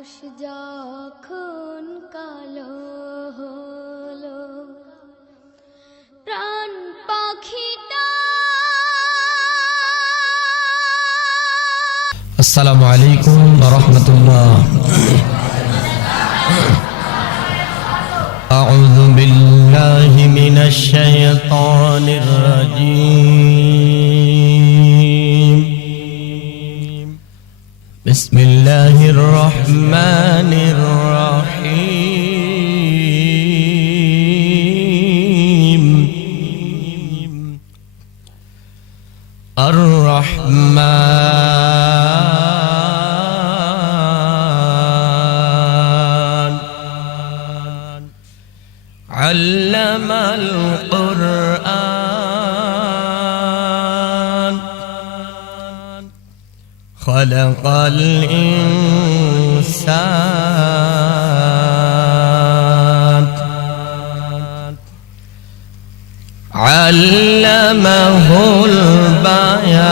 আকাশ যখন কালো হলো, প্রাণ পাখিটা। আসসালামু আলাইকুম ওয়া রাহমাতুল্লাহ। আউযু বিল্লাহি মিনাশ শাইতানির রাজীম। বিসমিল্লাহির রহমানির রহিম। আর রহমান আল্লামাল কুরআন খালাকাল ইনসান আল্লামাহুল বায়ান।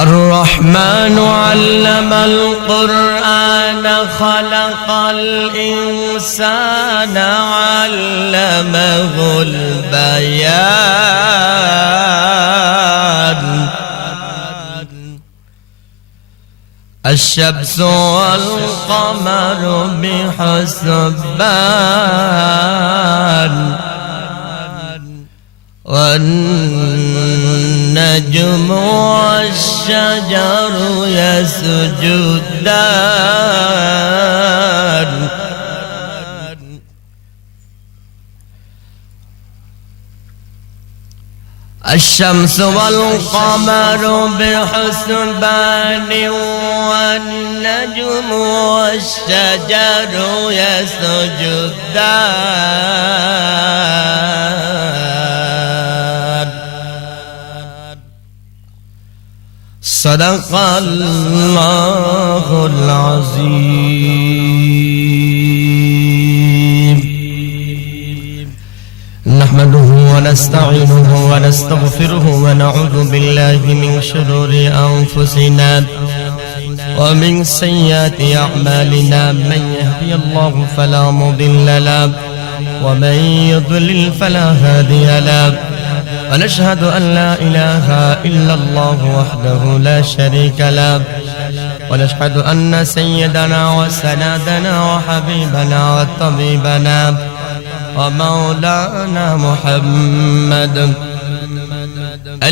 আর রহমান আল্লামাল কুরআন খালাকাল ইনসান আল্লামাহুল বায়ান। الشمس والقمر بحسبان والنجم والشجر يسجدان. الشمس والقمر بحسبان والنجم والشجر يسجدان. صدق الله العظيم. نحمده ونستعينه ونستغفره ونعوذ بالله من شرور أنفسنا ومن سيئات أعمالنا. من يهدي الله فلا مضل له ومن يضلل فلا هادي له. ونشهد أن لا إله إلا الله وحده لا شريك له. ونشهد أن سيدنا وسندنا وحبيبنا وطبيبنا ومولانا محمد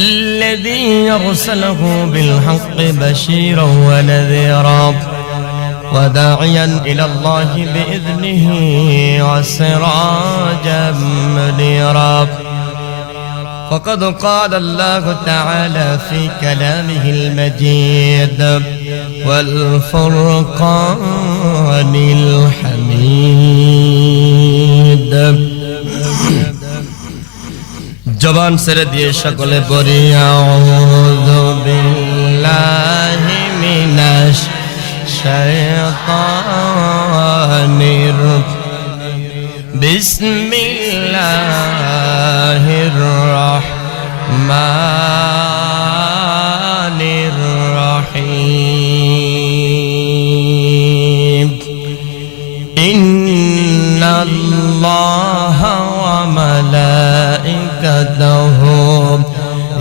الذي أرسله بالحق بشيرا ونذيرا وداعيا إلى الله بإذنه وسراجا منيرا. فقد قال الله تعالى في كلامه المجيد والفرقان الحميد. জবান ছেড়ে দিয়ে সকলে পড়ি আউযু বিল্লাহি মিনাশ শাইতানির বিসমিল্লাহির রহমানির রহিম. ইন্নাল্লাহা ওয়া মালাইকাতাহু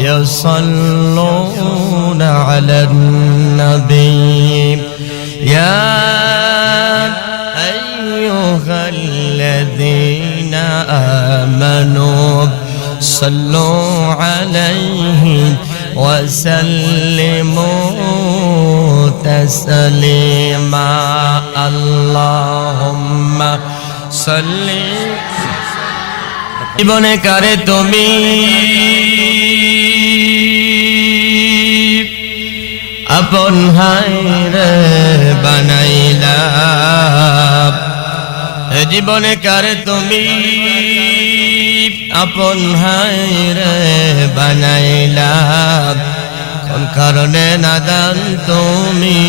ইয়াসাল্লুনা আলান নাবী ইয়া আইয়ুহাল্লাযীনা আমানু সাল্লু আলাইহি ওয়া সাল্লিমু তাসলিমা. আল্লাহুম্মা সাল্লি. জীবনে কারে তুমি আপন হায়রে বানাইলা, জীবনে কারে তুমি আপন হায়রে বানাইলা, কোন কারণে নাদান তুমি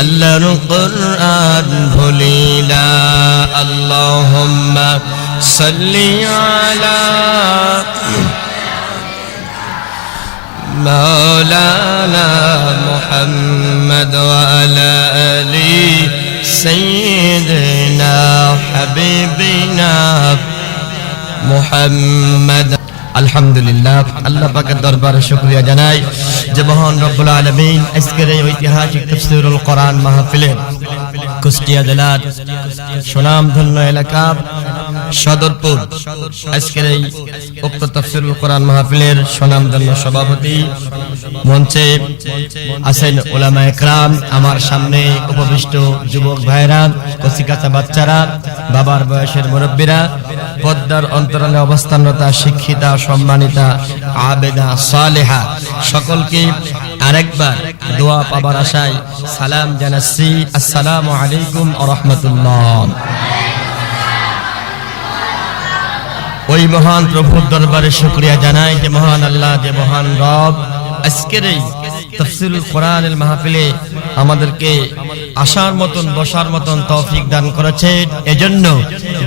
আল্লাহর কুরআন ভুলিলা। আল্লাহুম্মা সাল্লি আলা مولانا محمد وعلى آل سيدنا حبيبنا محمد আলহামদুলিল্লাহ আল্লাহ পাকের দরবারে শুকরিয়া জানাই যে মহান রব্বুল আলামিন আজকের এই ঐতিহাসিক তাফসীরুল কোরআন মাহফিলে কুষ্টিয়া জেলার সুনামধন্য এলাকা সদরপুর আজকের এই উক্ত তাফসীরুল কোরআন মাহফিলের সুনামধন্য সভাপতি মঞ্চে আছেন উলামা ইকরাম, আমার সামনে উপবিষ্ট যুবক ভাইরা, কচিকাচা বাচ্চারা, বাবার বয়সের মুরব্বীরা, পদ্মার অন্তরালে অবস্থানরতা শিক্ষিতা সম্মানিতা আবেদা সালেহা, সকলকে আরেকবার দোয়া পাবার আশায় সালাম জানাচ্ছি। আসসালামু আলাইকুম ওয়া রাহমাতুল্লাহ। ওই মহান প্রভুর দরবারে শুকরিয়া জানাই যে মহান আল্লাহ, যে মহান রব আজকের এই তাফসীরুল কোরআনের মাহফিলে আমাদেরকে আসার মতন বসার মতন তৌফিক দান করেছেন। এজন্য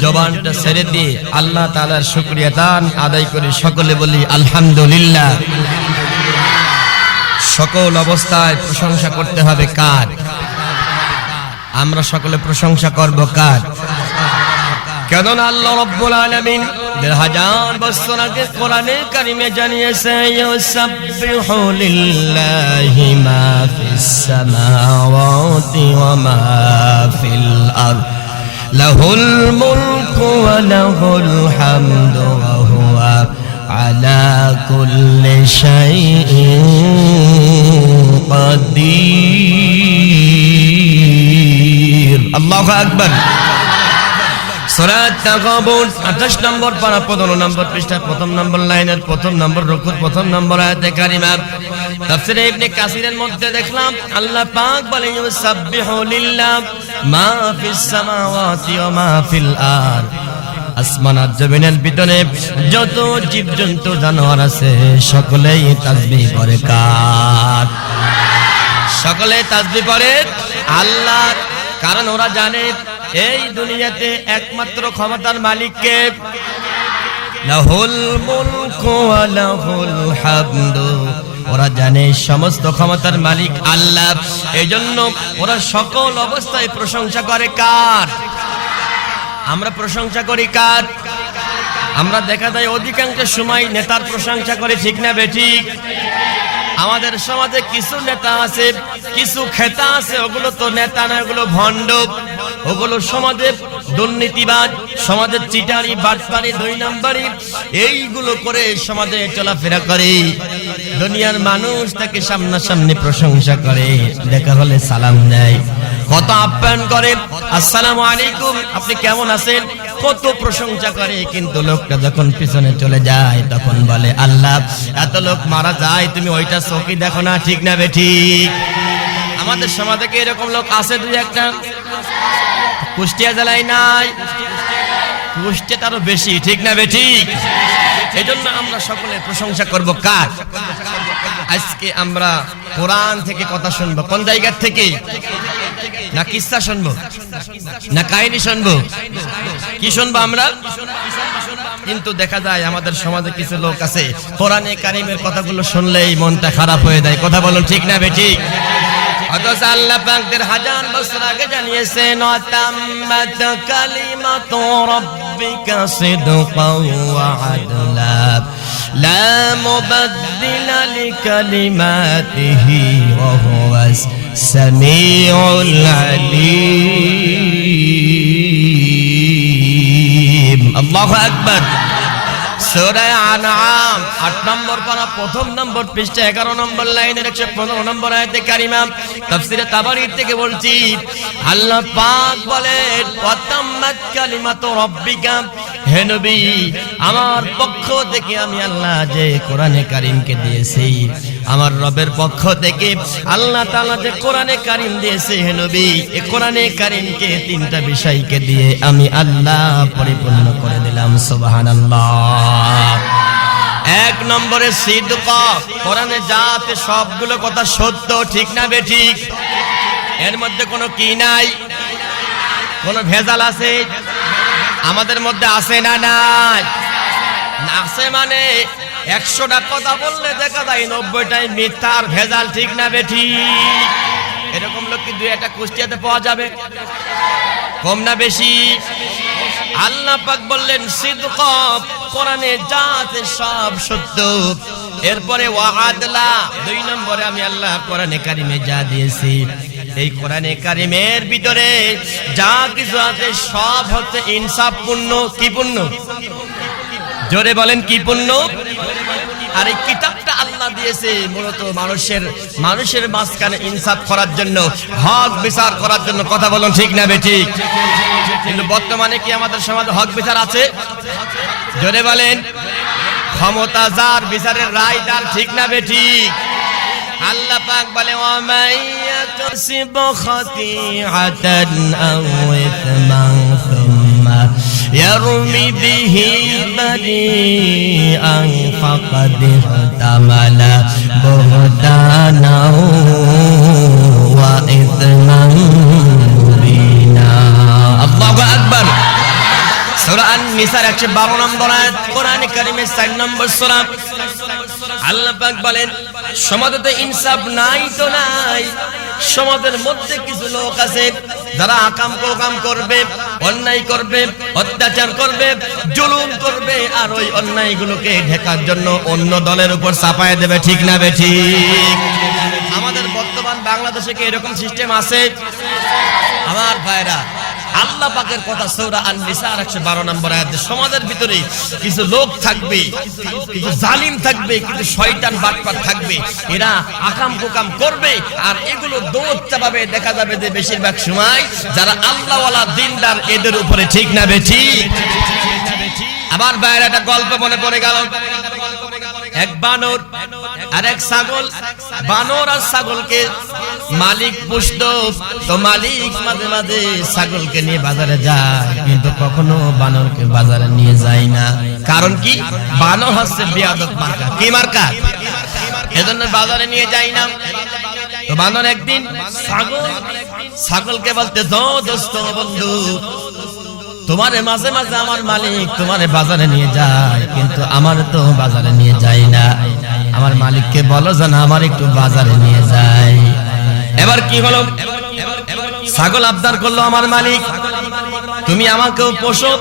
জবানটা ছেড়ে দিয়ে আল্লাহ তাআলার শুকরিয়া দান আদায় করে সকলে বলি আলহামদুলিল্লাহ। সকল অবস্থায় প্রশংসা করতে হবে কার? আমরা সকলে প্রশংসা করব কার? কেননা আল্লাহ রাব্বুল আলামিন 1000 বছর আগে কোরআনে কারিমে জানিয়েছে ইউসাব্বিহু লিল্লাহি মা ফিস সামাওয়াতি ওয়া মা ফিল আরদ লাহুল মুলকু ওয়া লাহুল হামদু ওয়া হুয়া আলা কুল্লি শাইইন কাদির। আল্লাহু আকবার। সূরা তাগাবুন 28 নম্বর পারা 15 নম্বর পৃষ্ঠা প্রথম নম্বর লাইনের প্রথম নম্বর রুকুর প্রথম নম্বর আয়াতে কারিমা তাফসীরে ইবনে কাসিরের মধ্যে দেখলাম আল্লাহ পাক বলেন ইউসাব্বিহু লিল্লাহ মা ফিস সামাওয়াতি ওয়া মা ফিল আরদ। আসমান আর জমিনের ভিতরে যত জীবজন্তু জানোয়ার আছে সকলেই তাসবিহ করে কার? সকলে তাসবিহ করে আল্লাহ। কারণ ওরা জানে এই দুনিয়াতে একমাত্র ক্ষমতার মালিক কে? লাহুল মুলকু ওয়া লাহুল হামদু। ওরা জানে সমস্ত ক্ষমতার মালিক আল্লাহ। এইজন্য ওরা সকল অবস্থায় প্রশংসা করে কার? আমরা প্রশংসা করি কার? আমরা দেখা যায় অধিকাংশ সময় নেতার প্রশংসা করে, ঠিক না বেঠিক? আমাদের সমাজে কিছু নেতা আছে, কিছু খেতা আছে, ওগুলো তো নেতা না, ওগুলো ভণ্ড, ওগুলো সমাজের দুর্নীতিবাজ, সমাজের চিটারি বাটপারি দুই নাম্বারি এইগুলো করে সমাজে চলাফেরা করে। দুনিয়ার মানুষ তাকে সামনাসামনি প্রশংসা করে, দেখা হলে সালাম দেয়, কত আপ্যায়ন করে, আসসালামু আলাইকুম আপনি কেমন আছেন, কত প্রশংসা করে। কিন্তু লোকটা যখন পিছনে চলে যায় তখন বলে আল্লাহ এত লোক মারা যায় তুমি ওইটা চোখে দেখো না, ঠিক না বেঠিক? আমাদের সমাজে কি এরকম লোক আছে? দুই একটা। কুষ্টিয়া জেলায় নাই, কুষ্টিয়াতে আরো বেশি, ঠিক না বেঠিক? এই জন্য আমরা সকলে প্রশংসা করব কার? আজকে আমরা কোরআন থেকে কথা শুনবো। কোন জায়গা থেকে? না কিসসা শুনবো, না কাহিনী শুনবো? কি শুনবো আমরা? কিন্তু দেখা যায় আমাদের সমাজে কিছু লোক আছে কোরআনে কারিমের কথাগুলো শুনলেই মনটা খারাপ হয়ে যায়। কথা বলুন, ঠিক না বেঠিক? অথচ আল্লাহ পাক 1000 বছর আগে জানিয়েছেন ওয়াতাম্মাত কালিমাতু রাব্বিকা সিদকাও ওয়া আদলা লা মুবাদদিলা লিকালিমাতিহি ওয়া হুয়াস সামিউল আলিম। আল্লাহু আকবার। সূরা আনআম 8 নম্বর পারা প্রথম নম্বর পৃষ্ঠা 11 নম্বর লাইনের 115 নম্বর আয়াতে কারিমা তাফসীরে তাবারী থেকে বলছি আল্লাহ পাক বলেন ওয়াতাম্মাত কালিমাতু রাব্বিকা, হে নবী আমার পক্ষ থেকে আমি আল্লাহ যে কোরআনে কারীমকে দিয়েছি, আমার রবের পক্ষ থেকে আল্লাহ তাআলা যে কোরআনে কারীম দিয়েছে, হে নবী এই কোরআনে কারীমকে তিনটা বিষয়কে দিয়ে আমি আল্লাহ পরিপূর্ণ করে দিলাম। সুবহানাল্লাহ। এক নম্বরে সিদক, কোরআনে যা আছে সবগুলো কথা সত্য, ঠিক না বেঠিক? এর মধ্যে কোনো কি নাই, কোনো ভেজাল আছে? আমাদের মধ্যে আছে না নাই? আছে মানে 100টা কথা বললে দেখা যায় 90টাই মিথ্যার ভেজাল, ঠিক না বেঠি? এরকম লোক কি দুই একটা কুষ্টিয়াতে পাওয়া যাবে? কম না বেশি? আল্লাহ পাক বললেন সিদক, কোরআনে যা আছে সব সত্য। এরপরে ওয়াআদলা, 2 নম্বরে আমি আল্লাহ কোরআনে কারিমে যা দিয়েছি, এই কোরআনে কারিমের ভিতরে যা কিছু আছে সব হচ্ছে ইনসাফপূর্ণ। কি পূর্ণ? জোরে বলেন কি পূর্ণ? আর এই কিতাবটা আল্লাহ দিয়েছে মূলত মানুষের মাঝখানে ইনসাফ করার জন্য, হক বিচার করার জন্য। কথা বলুন ঠিক না বেঠিক? কিন্তু বর্তমানে কি আমাদের সমাজে হক বিচার আছে? জোরে বলেন। ক্ষমতা যার, বিচারের রায় তার, ঠিক না বেঠিক? আল্লাহ পাক বলে ওয়া মাইয়াকসিব খাতিআতান আও ইসমান সুম্মা ইয়ারমি বিহি বারিআন ফাকাদ ইহতামালা বুহতানা ওয়া ইসমান মুবিনা। আল্লাহু আকবার। সূরা আন-নিসার 112 নম্বর আয়াত, কোরআনে কারিমের 4 নম্বর সূরা। আল্লাহ পাক বলেন সমাজে ইনসাফ নাই তো নাই। সমাজের মধ্যে কিছু লোক আছে যারা আকাম কুকাম করবে, অন্যায় করবে, অত্যাচার করবে, জুলুম করবে, আর ওই অন্যায়গুলোকে ঢাকার জন্য অন্য দলের উপর চাপায় দেবে, ঠিক না বেঠিক? আমাদের বর্তমান বাংলাদেশে কি এরকম সিস্টেম আছে? আমার ভাইরা, আল্লাহ পাকের কথা সূরা আন-নিসার 112 নম্বর আয়াতে সমাজের ভিতরে কিছু লোক থাকবে, কিছু জালিম থাকবে, কিছু শয়তান বাটপার থাকবে, এরা আকাম কুকাম করবে আর এগুলো দৌড় চাপাবে। দেখা যাবে যে বেশিরভাগ সময় যারা আল্লাহওয়ালা দিনদার এদের উপরে, ঠিক না বেঠিক? আবার বাইরে একটা গল্প মনে পড়ে গেল। এক বানর আর এক ছাগল। বানর আর ছাগলকে মালিক পুষতো, তো মালিক মাঝে মাঝে ছাগলকে নিয়ে বাজারে যায়, কিন্তু কখনো বানরকে বাজারে নিয়ে যায় না। কারণ কি? বানর হচ্ছে বিয়াদত মার্কা। কি মার্কা? এজন্য বাজারে নিয়ে যায় না। তো বানর একদিন ছাগলকে বলতে, দোস্ত বন্ধু, তোমারে মাঝে মাঝে আমার মালিক তোমারে বাজারে নিয়ে যায়, কিন্তু আমার তো বাজারে নিয়ে যায় না। আমার মালিককে বলো যেন আমার একটু বাজারে নিয়ে যায়। এবার কি হলো? ছাগল আবদার করলো, আমার মালিক তুমি আমাকেও পোষো,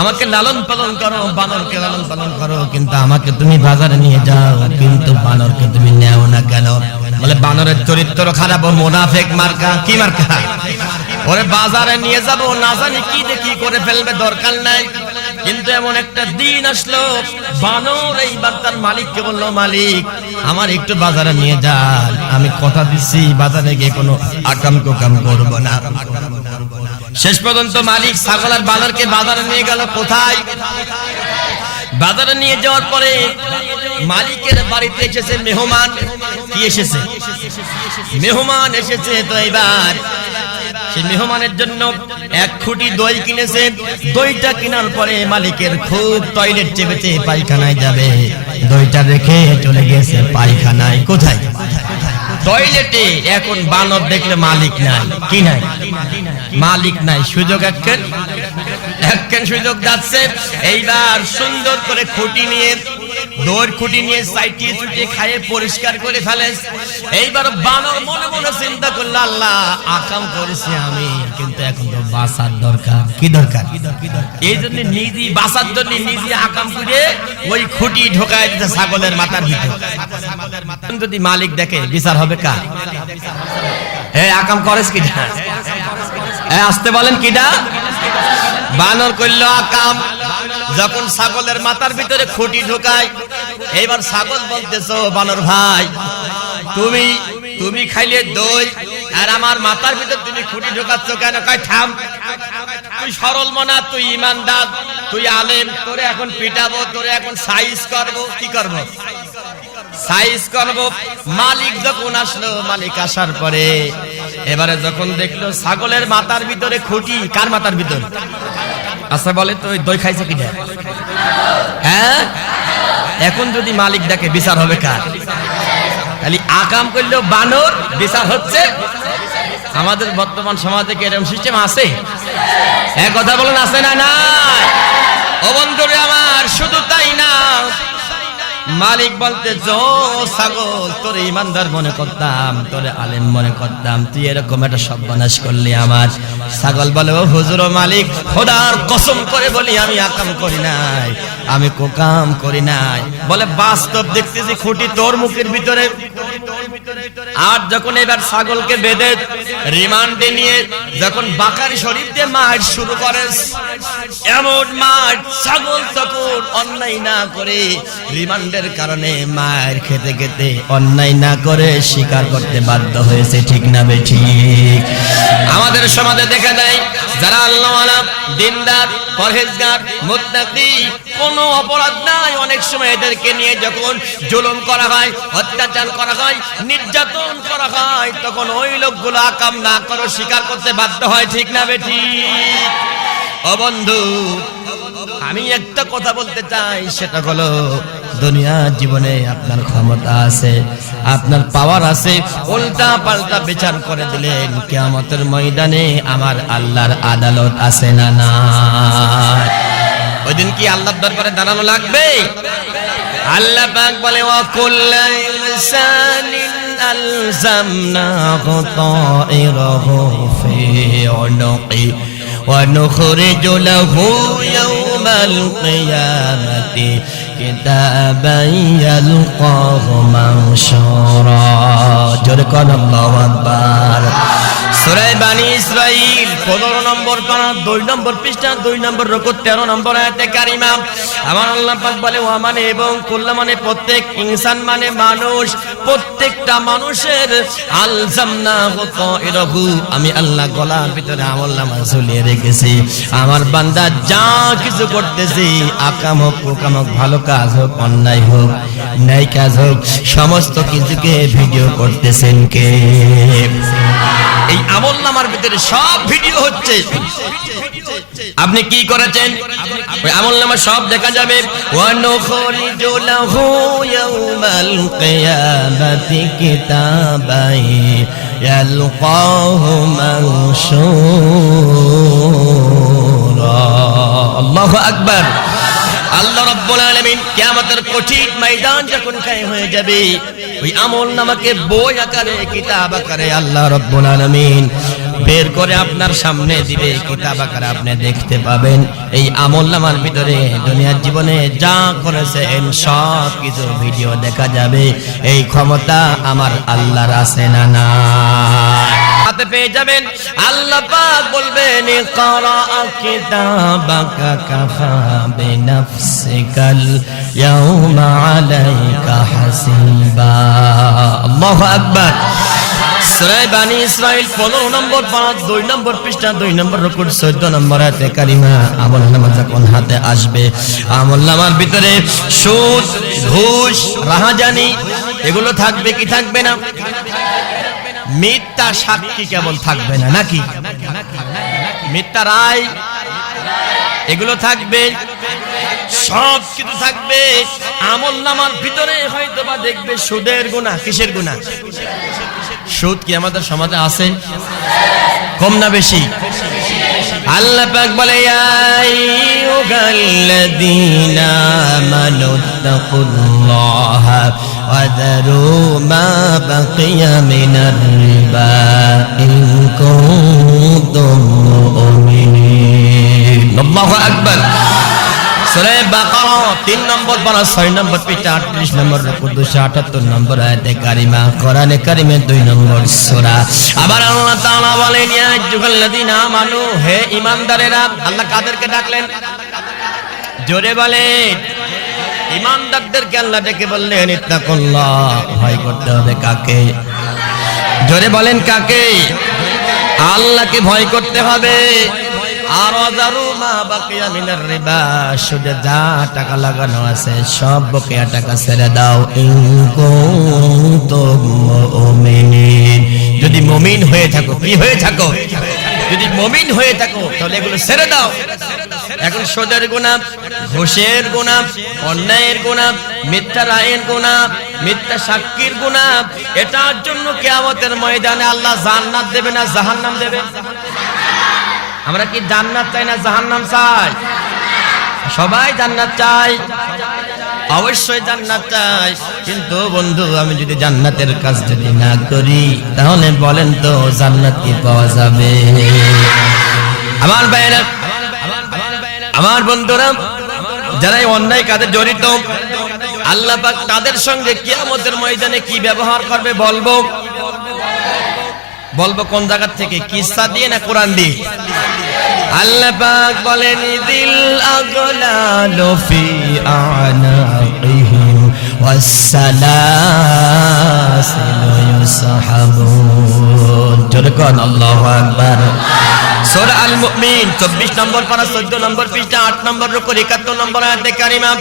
আমাকে লালন পালন করো, বানরকে লালন পালন করো, কিন্তু আমাকে তুমি বাজারে নিয়ে যাও, কিন্তু বানরকে তুমি নেও না কেন? বলে বানরের চরিত্র খারাপ, ও মুনাফিক মার্কা। কি মার্কা? ওরে বাজারে নিয়ে যাব, না জানি কি দেখি করে ফেলবে, দরকার নাই। কিন্তু এমন একটা দিন আসলো, বানর এইবার তার মালিককে বললো, মালিক আমার একটু বাজারে নিয়ে যান, আমি কথা দিচ্ছি বাজারে গিয়ে কোনো আকাম কুকাম করব না। শেষ পর্যন্ত মালিক ছাগল আর বানরকে বাজারে নিয়ে গেল। কোথায়? বাজারে নিয়ে যাওয়ার পরে মালিকের বাড়িতে এসেছে মেহমান। কি এসেছে? মেহমান এসেছে। তো এবার সেই মেহমানের জন্য 1 খুঁটি দই কিনেছে। দইটা কেনার পরে মালিকের খুব টয়লেট চেপেছে, পায়খানায় যাবে, দইটা রেখে চলে গেছে পায়খানায়। কোথায়? টয়লেটে। এখন বানর দেখলে মালিক নাই। কি নাই? মালিক নাই। সুযোগ একখান সুযোগ যাচ্ছে। এইবার সুন্দর করে খুঁটি নিয়ে, দইয়ের খুঁটি নিয়ে সাইটিয়ে চুটিয়ে খাইয়ে পরিষ্কার করে ফেলে। এইবার বানর মনে মনে চিন্তা করলো, আল্লাহ আকাম করেছি আমি, কিন্তু এখন তো বাঁচার দরকার। কি দরকার? এই জন্য নিজে বাঁচার জন্য নিজে আকাম করে ওই খুঁটি ঢোকায় দিতে ছাগলের মাথার ভিতর। যদি মালিক দেখে বিচার হবে কার? আকাম করেছ কিনা? আসতে বলেন কিনা? বানর করলো আকাম। যখন ছাগলের মাথার ভিতরে খুঁটি ঢোকায়, এইবার ছাগল বলতেছো, বানর ভাই তুমি খাইলে দই আর আমার মাথার ভিতর তুমি খুঁটি ঢোকাচ্ছ কেন? কয় থাম, তুই সরল মনা, তুই ইমানদার, তুই আলেম, তোরে এখন পিটাবো, তোরে এখন সাইজ করবো। কি করবো? সাইজ করবো। মালিক যখন আসলো, মালিক আসার পরে এবারে যখন দেখলো ছাগলের মাথার ভিতরে খুঁটি, কার মাথার ভিতর? আচ্ছা বলে তো দই খাইছে কিনা? হ্যাঁ, এখন যদি মালিক দেখে বিচার হবে কার? খালি আকাম করলেও বানর, বিচার হচ্ছে। আমাদের বর্তমান সমাজে কি এরকম সিস্টেম আছে? কথা বলেন, আছে না? নাই। ও বন্ধুরে আমার, শুধু তাই না, মালিক বলতে যো ছাগল, তোর ইমানদার মনে করতাম, তোর আলেম মনে করতাম, তুই এরকম একটা সর্বনাশ করলি আমার। ছাগল বলে, ও হুজুর ও মালিক, খোদার কসম করে বলি আমি আকাম করি নাই, আমি কোকাম করি নাই। বলে বাস্তব দেখতেছি খুঁটি তোর মুখের ভিতরে। আর যখন এবার ছাগলকে বেঁধে রিমান্ডে নিয়ে যখন বাকারি শরীফ দিয়ে মার শুরু করে, এমন মার ছাগল তখন অন্যায় না করে রিমান্ডের কারণে মার খেতে খেতে অন্যায় না করে স্বীকার করতে বাধ্য হয়েছে। ঠিক না বেঠিক? আমাদের সমাজে দেখা যায় যারা আল্লাহওয়ালা, দিনদার, পরহেজগার, মুত্তাকি, কোনো অপরাধ নাই, অনেক সময় এদেরকে নিয়ে যখন জুলুম করা হয়, অত্যাচার করা হয়, নির্যাতন করা হয়, তখন ওই লোকগুলো আকাম না করে স্বীকার করতে বাধ্য হয়। ঠিক না বেঠিক? ও বন্ধু, আমি একটা কথা বলতে চাই, সেটা হলো দুনিয়া জীবনে আপনার ক্ষমতা আছে, আপনার পাওয়ার আছে, উল্টা পাল্টা বিচার করে দিলেন, কিয়ামতের ময়দানে আমার আল্লাহর আদালত আছে না না? ওই দিন কি আল্লাহর দরবারে দাঁড়ানো লাগবে? আল্লাহ পাক বলে, ওয়া কুল্লু ইনসানিন আলজামনাহু তাইরাহু ফি উনুকি ওয়া নুখরিজু লাহু ইয়াওমাল কিয়ামাতি কিতাবান ইয়ালকাহু মানশুরা। জোরে কোন আল্লাহু আকবার। সূরা বানী ইসরাঈল 15 নম্বর পারা 2 নম্বর পৃষ্ঠা 2 নম্বর রুকু 13 নম্বর আয়াতে কারিমা। আমার আল্লাহ পাক বলে, ওয়া মানে এবং কুল্লা মানে প্রত্যেক, ইনসান মানে মানুষ, প্রত্যেকটা মানুষের আলজামনাহু তাইরাহু, আমি আল্লাহ গলার ভিতরে আমলনামা ঝুলিয়ে রেখেছি। আমার বান্দা যা কিছু করতেছে, আকাম হোক, কুকাম হোক, ভালো কাজ হোক, অন্যায় হোক, ন্যায় কাজ হোক, সমস্ত কিছুকে ভিডিও করতেছেন কে? এই আমলনামার ভিতরে সব ভিডিও হচ্ছে। আপনি কি করেছেন ওই আমলনামা সব দেখা যাবে। ওয়া নুখরিজু লাহু ইয়াওমাল কিয়ামাতি কিতাবান ইয়ালকাহু মানশুরা। আল্লাহু আকবার। আল্লাহ রাব্বুল আলামিন কিয়ামতের কঠিন ময়দান যখন কায়েম হয়ে যাবে, ওই আমলনামাকে বই আকারে, কিতাব আকারে আল্লাহ রাব্বুল আলামিন বের করে আপনার সামনে দিবে, কিতাব আকারে আপনি দেখতে পাবেন। এই আমলনামার ভিতরে দুনিয়ার জীবনে যা করেছেন সব কিছু ভিডিও দেখা যাবে। এই ক্ষমতা আমার আল্লাহর আছে না না? হাতে পেয়ে যাবেন। আল্লাহ পাক বলবেন, ইকরা কিতাবাকা কাফা বিনাফসিকাল ইয়াওমা আলাইকা হাসিবা। আল্লাহু আকবার। সূরা বানী ইসরাঈল 15 নম্বর পারা 2 নম্বর পৃষ্ঠা 2 নম্বর রুকু 14 নম্বর আয়াতে কারিমা। আমলনামা যখন হাতে আসবে, আমলনামার ভিতরে সুদ, ঘুষ, রাহাজানি এগুলো থাকবে কি থাকবে না? মিথ্যা সাক্ষী কেবল থাকবে না নাকি? মিথ্যা রায় এগুলো থাকবে, সব কিছু থাকবে। আমলনামার ভিতরে হয়তোবা দেখবে সুদের গুনাহ। কিসের গুনাহ? সুদ কি আমাদের সমাজে আছে? কম না বেশি? আল্লাহ পাক বলে, ইয়া আইয়ুহাল্লাযীনা আমানু তাকুল্লাহা ওয়া যারু মা বাকিয়া মিনার রিবা ইন কুনতুম মুমিনিন। আল্লাহু আকবার। সূরা বাকারা 3 নম্বর পারা 6 নম্বর পৃষ্ঠা 38 নম্বর রুকু 278 নম্বর আয়াতে কারিমা। কোরআনে কারিমের 2 নম্বর সূরা। আবার আল্লাহ তাআলা বলেন, ইয়া আইয়ুহাল্লাযীনা আমানু, হে ঈমানদারেরা। আল্লাহ কাদেরকে ডাকলেন? জোরে বলেন। ঈমানদারদেরকে আল্লাহ ডেকে বললেন, ইত্তাকুল্লাহ, ভয় করতে হবে কাকে? জোরে বলেন কাকে? আল্লাহকে ভয় করতে হবে। আর যারু মা বাকিয়া মিনার রিবা, সুদে যা টাকা লাগানো আছে সব বকেয়া টাকা ছেড়ে দাও। ইন কুনতুম মুমিনিন, যদি মুমিন হয়ে থাকো। কি হয়ে থাকো? যদি মুমিন হয়ে থাকো তাহলে এগুলো ছেড়ে দাও। এখন সুদের গুনাহ, ঘুষের গুনাহ, অন্যায়ের গুনাহ, মিথ্যা রায়ের গুনাহ, মিথ্যা সাক্ষীর গুনাহ, এটার জন্য কিয়ামতের ময়দানে আল্লাহ জান্নাত দেবে না জাহান্নাম দেবে? আমরা কি জান্নাত চাই না জাহান্নাম চাই? সবাই জান্নাত চাই। অবশ্যই জান্নাত চাই, কিন্তু বন্ধু আমি যদি জান্নাতের কাজ যদি না করি তাহলে বলেন তো জান্নাত কি পাওয়া যাবে? আমার ভাইরা, আমার বন্ধুরা, যারা এই অন্যায় কাজে জড়িত আল্লাহ পাক তাদের সঙ্গে কিয়ামতের ময়দানে কি ব্যবহার করবে বলবো। কোন জায়গা থেকে? কিসসা দিয়ে না কোরআন দিয়ে? আল্লাহ পাক বলেন দিল আগলালু ফি আনাকিহিম ওয়াসসালাসিলু ইউসহাবুন। জোরে কোন আল্লাহু আকবার। সূরা আল মুমিন 24 নম্বর পারা 14 নম্বর পৃষ্ঠা 8 নম্বর রুকু 71 নম্বর আয়াতে কারিমা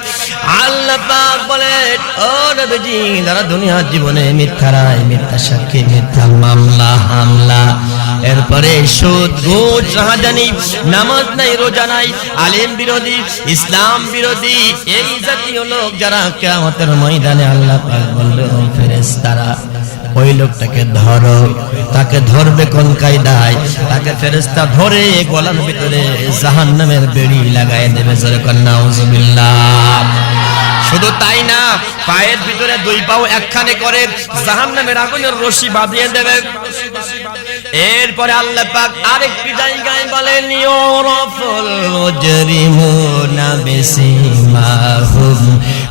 আল্লাহ পাক বলেন, ও নবীজি, যারা দুনিয়ার জীবনে মিথ্যারায়, মিথ্যা সাক্ষী, মিথ্যা মামলা হামলা, এরপরে সুদ ঘুষ রাহাজানি, নামাজ নাই রোজা নাই, আলেম বিরোধী, ইসলাম বিরোধী, এই জাতীয় লোক যারা কিয়ামতের ময়দানে আল্লাহ পাক বলবে ও ফেরেশতারা ওই লোকটাকে ধরো। তাকে ধরবে কোন কায়দায়? তাকে ফেরেশতা ধরে গলার ভিতরে জাহান্নামের বেড়ি লাগায় দেবে। জোরে কোন নাউজুবিল্লাহ। শুধু তাই না, পায়ের ভিতরে দুই পাও একখানে করে জাহান্নামের আগুনের রশি বাঁধিয়ে দেবে। এরপরে আল্লাহ পাক আরেকটি জায়গায় বলেন ইউরাফুল মুজরিমুনা বিসিমাহুম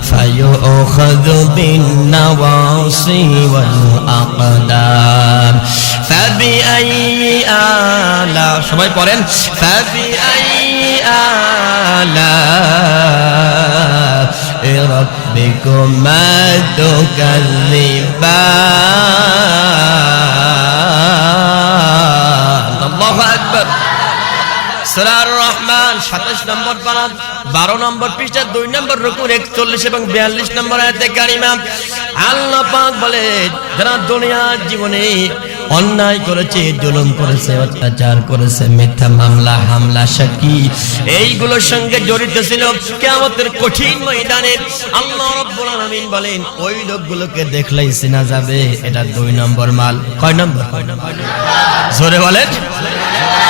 ফায়ুখাযু বিন নাওয়াসি ওয়াল আকদাম ফাবিআইয়ি আলা, সবাই পড়েন, ফাবিআইয়ি আলা রাব্বিকুমা তুকাযযিবান। আল্লাহু আকবার। সূরা আর-রহমান 27 নম্বর পারা 12 নম্বর পৃষ্ঠা 2 নম্বর রুকু 41 এবং 42 নম্বর আয়াতে কারিমা আল্লাহ পাক বলে, যারা দুনিয়ার জীবনে অন্যায় করেছে, জুলুম করেছে, অত্যাচার করেছে, মিথ্যা মামলা হামলা সাক্ষী এইগুলোর সঙ্গে জড়িত ছিল, কিয়ামতের কঠিন ময়দানে আল্লাহ রাব্বুল আলামিন বলেন ওই লোকগুলোকে দেখলেই চেনা যাবে এটা 2 নম্বর মাল। কয় নম্বর? জোরে বলেন।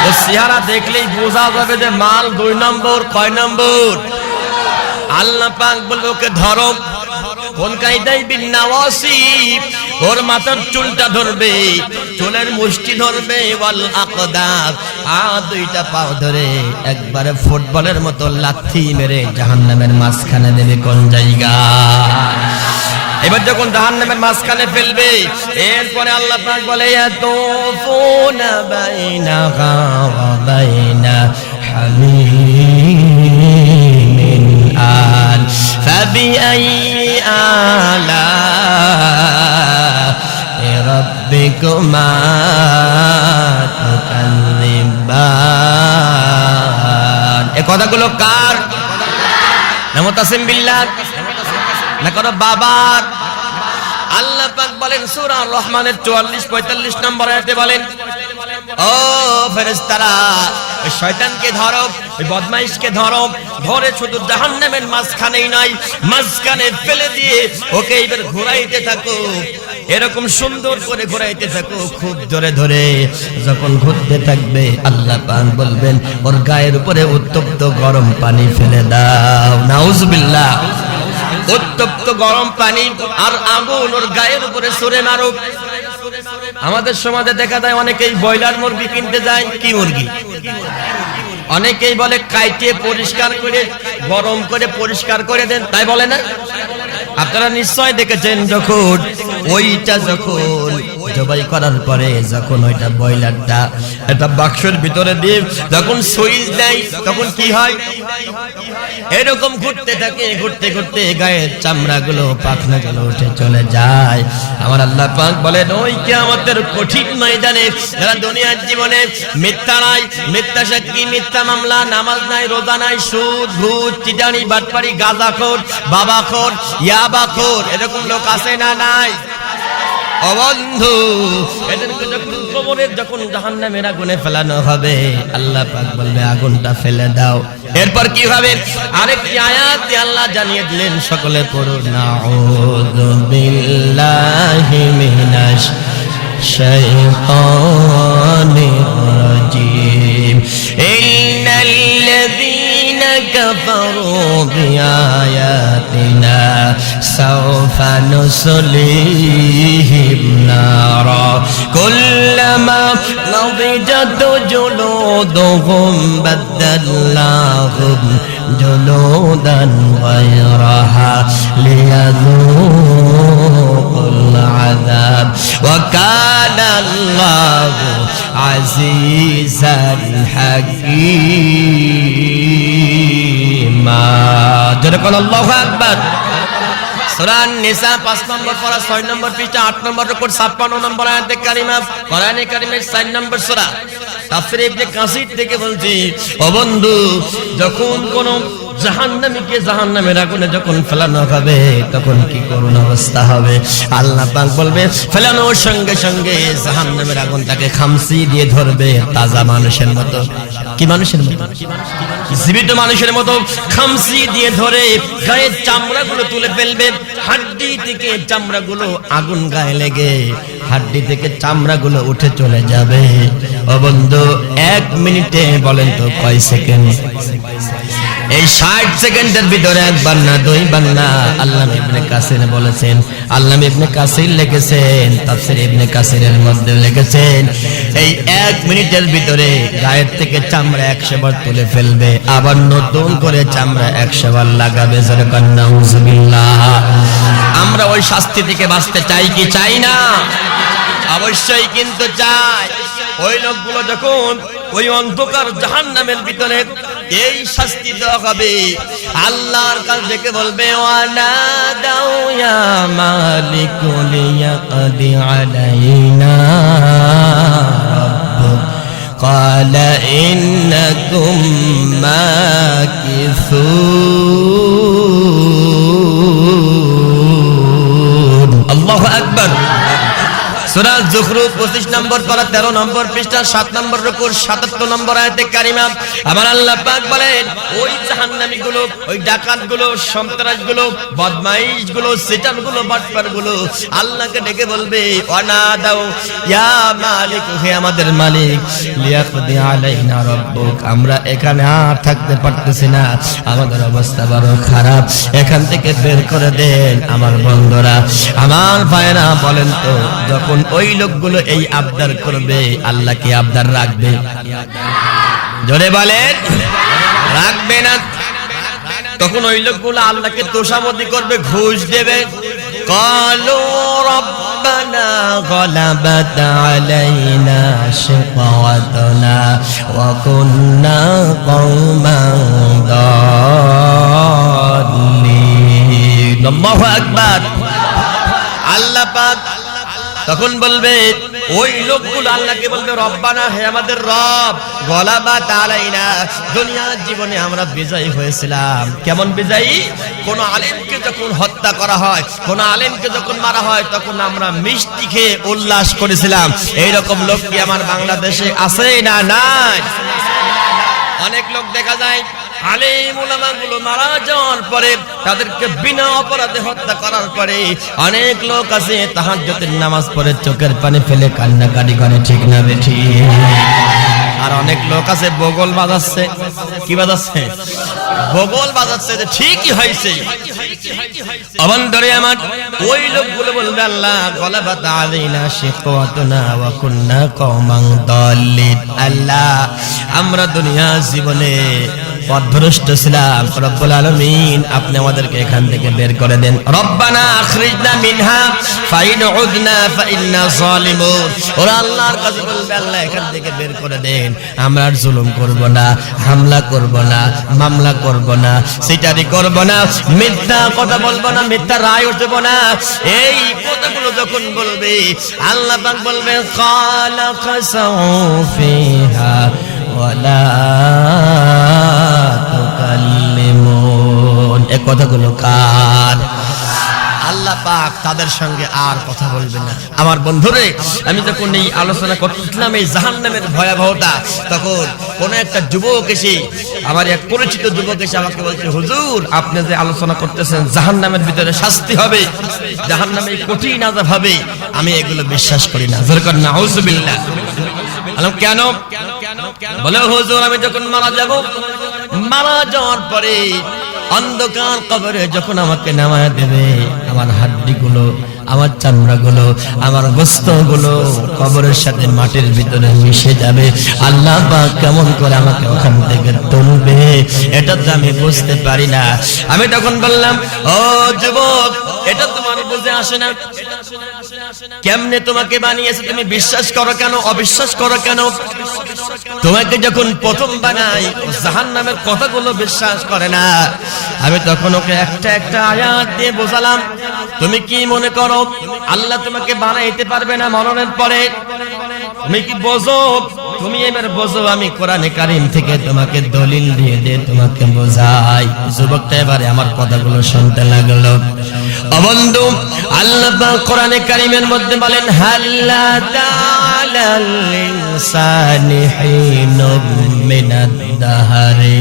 ও চেহারা দেখলেই বোঝা যাবে যে মাল 2 নম্বর। কয় নম্বর? আল্লাহ পাক বলবে ওকে ধরো। কোন কায়দায়? বিন নাওয়াসি, ওর মাথার চুলটা ধরবে, চুলের মুষ্টি ধরবে, ওয়াল আকদাব, দুইটা পাও ধরে একবারে ফুটবলের মতো লাথি মেরে জাহান্নামের মাঝখানে দেবে। কোন জায়গা? এবার যখন জাহান্নামের মাঝখানে ফেলবে, এরপরে আল্লাহ পাক বলে ইয়াতুফুনা বাইনাহা ওয়া বাইনা হামিমিন আন ফাবিআইয়ি আলা'i রাব্বিকুমা তুকাযযিবান। এই কথাগুলো কার? নামতাসিম বিল্লাহ না করো বাবার? আল্লাহ পাক বলেন সূরা আর-রহমানের 44-45 নম্বর আয়াতে বলেন, ও ফেরেশতারা, ওই শয়তানকে ধরো, ওই বদমাইশকে ধরো, ধরে শুধু জাহান্নামের মাঝখানেই নয়, মাঝখানে ফেলে দিয়ে ওকে এবার ঘোরাইতে থাকো। এরকম সুন্দর করে ঘোরাইতে থাকো, খুব জোরে ধরে। যখন ঘুরতে থাকবে আল্লাহ পাক বলবেন ওর গায়ের উপরে উত্তপ্ত গরম পানি ফেলে দাও। নাউজুবিল্লাহ। উত্তপ্ত গরম পানি আর আগুন ওর গায়ের উপরে ছুঁড়ে মারো। আমাদের সমাজে দেখা যায় অনেকেই ব্রয়লার মুরগি কিনতে যায়। কি মুরগি? অনেকেই বলে কাইটে পরিষ্কার করে গরম করে পরিষ্কার করে দেন, তাই বলে না? আপনারা নিশ্চয় দেখেছেন যখন ওইটা যখন জবাই করার পরে যখন ওইটা ব্রয়লারটা একটা বাক্সের ভিতরে দিয়ে যখন সুইচ দেয় তখন কি হয়? এরকম ঘুরতে থাকে, ঘুরতে ঘুরতে গায়ের চামড়াগুলো পাখনাগুলো উঠে চলে যায়। আমার আল্লাহ পাক বলেন ওই কিয়ামতের কঠিন ময়দানে যারা দুনিয়ার জীবনে মিথ্যা নাই, মিথ্যা সাক্ষী, মিথ্যা মামলা, নামাজ নাই, রোজা নাই, সুদ ঘুষ চিটানি বাটপারি গাঁজাখোর বাবাখোর ইয়াবাখোর এরকম লোক আছে না নাই? ও বন্ধু, এদেরকে যখন কবরের যখন জাহান্নামের আগুনে ফেলানো হবে আল্লাহ পাক বলবে আগুনটা ফেলে দাও। এরপর কি হবে? আরেকটি আয়াত আল্লাহ জানিয়ে দিলেন, সকলে পড়ুন, আউযু বিল্লাহি মিনাশ শাইতানির রাজীম। ইন্নাল্লাযীনা কাফারু বিআয়াতিনা সাওফা নুসলিহিম নারা কুল্লামা নাদিজাত জুলুদুহুম বাদদাল্লাহুম জুলুদান গায়রাহা লিয়াযুকুল আযাব ওয়া কানা আল্লাহু আজিজান হাকীমা। যেরকম আল্লাহু আকবার। সূরা নিসা 5 নম্বর পারা 6 নম্বর পৃষ্ঠা 8 নম্বর রুকু 56 নম্বর আয়াতে কারিমা কোরআনে কারিমের 4 নম্বর সূরা। তাফসীর ইবনে কাসির থেকে বলছি, ও বন্ধু, যখন কোন জাহান্নামীকে জাহান্নামের আগুনে যখন ফেলানো হবে তখন কি করুণ অবস্থা হবে। আল্লাহ পাক বলবে, ফেলানোর সঙ্গে সঙ্গে জাহান্নামের আগুন তাকে খামচি দিয়ে ধরবে, তাজা মানুষের মতো। কি মানুষের মতো? জীবিত মানুষের মতো খামচি দিয়ে ধরে গায়ের চামড়াগুলো তুলে ফেলবে। হাড্ডি থেকে চামড়াগুলো আগুন গায়ে লেগে হাড্ডি থেকে চামড়াগুলো উঠে চলে যাবে। ও বন্ধু, 1 মিনিটে বলেন তো কয় সেকেন্ড? এই 60 সেকেন্ডের ভিতরে একবার না, দুইবার না। আল্লামা ইবনে কাসির বলেছেন, আল্লামা ইবনে কাসির লিখেছেন, তাফসীর ইবনে কাসিরের মধ্যে লিখেছেন, এই 1 মিনিটের ভিতরে গায়ের থেকে চামড়া 100 বার তুলে ফেলবে, আবার নতুন করে চামড়া 100 বার লাগাবে। যেরকম নাউজুবিল্লাহ। আমরা ওই শাস্তি থেকে বাঁচতে চাই কি চাই না? অবশ্যই কিন্তু চাই। ওই লোকগুলো যখন ওই অন্ধকার জাহান্নামের ভিতরে এই শাস্তি দেওয়া হবে, আল্লাহর কাছে ডেকে বলবে, ওয়ানা দাও ইয়া মালিকু লিয়াকদি আলাইনা রাব্বুক ক্বালা ইন্নাকুম মাকিসুন। আল্লাহু আকবার। সূরা যুখরুফ 25 নম্বর পারা 13 নম্বর পৃষ্ঠা 7 নম্বর রুকু 77 নম্বর আয়াতে কারিমা আমার আল্লাহ পাক বলেন, ওই জাহান্নামীগুলো, ওই ডাকাতগুলো, সন্ত্রাসগুলো, বদমাইশগুলো, শয়তানগুলো, বাটপারগুলো আল্লাহকে ডেকে বলবে, ওয়ানা দাও ইয়া মালিক, হে আমাদের মালিক, লিয়াকদি আলাইনা রাব্বুক, আমরা এখানে আর থাকতে পারতেছি না, আমাদের অবস্থা বড় খারাপ, এখান থেকে বের করে দেন। আমার বন্ধুরা, আমার ভাইরা, বলেন তো, যখন ওই লোকগুলো এই আবদার করবে, আল্লাহ কি আবদার রাখবে? জোরে বলেন, রাখবে না। তখন ওই লোকগুলো আল্লাহকে তোষামতি করবে, ঘুষ দেবে। ক্বালু রাব্বানা গালাবাত আলাইনা শিকওয়াতুনা ওয়া কুন্না কওমান দাল্লিন। আল্লাহু আকবার। আল্লাহ পাক তখন বলবে, ওই লোকগুলো আল্লাহকে বলবে, রব্বানা, হে আমাদের রব, গলাবাত আলাইনা, দুনিয়ার জীবনে আমরা বিজয়ী হয়েছিলাম। কেমন বিজয়ী? কোন আলেমকে যখন হত্যা করা হয়, কোন আলেমকে যখন মারা হয়, তখন আমরা মিষ্টি খেয়ে উল্লাস করেছিলাম। এইরকম লোক কি আমার বাংলাদেশে আছে না নাই? অনেক লোক দেখা যায় আলেম উলামাগুলো মারা যাওয়ার পরে তাদেরকে বিনা অপরাধে হত্যা করার পরে অনেক লোক আছে তাহাজ্জুদের নামাজ পড়ে চোখের পানি ফেলে কান্নাকাটি করে, ঠিক না বেঠি? আর অনেক লোক আছে বগল বাজাচ্ছে। কি বাজাচ্ছে? বগল বাজাচ্ছে, যে ঠিকই হয়েছে। অবন্ধরে আমার, ওই লোকগুলো বলবে, আল্লাহ গলাবাত আলাইনা শিকওয়াতুনা ওয়া কুন্না কওমান দাল্লিন, আল্লাহ আমরা দুনিয়া জীবনে পথভ্রষ্ট ছিলাম, রব্বুল আলামিন আপনি আমাদেরকে এখান থেকে বের করে দেন। রব্বানা আখরিজনা মিনহা ফাইন উদনা ফাইন্না যালিমুন। ওরা আল্লাহর কাছে বলবে, আল্লাহ এখান থেকে বের করে দেন, আমরা আর জুলুম করব না, হামলা করব না, মামলা করব না, সিটারি করব না, মিথ্যা কথা বলবো না, মিথ্যা রায় উঠব না। এই কথাগুলো যখন বলবে, আল্লাহ পাক বলবে, ক্বালা খাসাউ ফিহা ওয়ালা তুকাল্লিমুন। এই কথাগুলো কার? আল্লাহ পাক তাদের সঙ্গে আর কথা বলবেন না। আমার বন্ধুরে, আমি যখন এই আলোচনা করতেছিলাম এই জাহান্নামের ভয়াবহতা, তখন কোন একটা যুবক এসে, আমার এক পরিচিত যুবক এসে আমাকে বলছে, হুজুর আপনি যে আলোচনা করতেছেন জাহান্নামের ভিতরে শাস্তি হবে, জাহান্নামে কঠিন আযাব হবে, আমি এগুলো বিশ্বাস করি না। যেরকম নাউজুবিল্লাহ। কেন? বলে, হুজুর আমি যখন মারা যাব, মারা যাওয়ার পরে অন্ধকার কবরে যখন আমাকে নামায়া দেবে, আমার হাড্ডিগুলো, আমার চামড়াগুলো, আমার গোশতগুলো কবরের সাথে মাটির ভিতরে মিশে যাবে। আল্লাহ পাক কেমন করে আমাকে ওখান থেকে তুলবে এটা তো আমি বুঝতে পারি না। আমি তখন বললাম, ও যুবক, এটা তোমার বুঝে আসে না? কেমনে তোমাকে বানিয়েছে তুমি বিশ্বাস করো কেন, অবিশ্বাস করো কেন? তোমাকে যখন প্রথম বানাই জাহান্নামের কথাগুলো বিশ্বাস করে না। আমি তখন ওকে একটা একটা আয়াত দিয়ে বোঝালাম, তুমি কি মনে করো আল্লাহ তোমাকে বানাইতে পারবে না মরণের পরে? তুমি কি বোঝো? তুমি এবার বোঝো, আমি কোরআনে কারীম থেকে তোমাকে দলিল দিয়ে তোমাকে বোঝাই। যুবকটা এবারে আমার কথাগুলো শুনতে লাগলো। ও বন্ধু, আল্লাহ পাক কোরআনে কারীমের মধ্যে বলেন, হাল্লা তাআলাল ইনসানি হিনুম মিনাদ দাহরি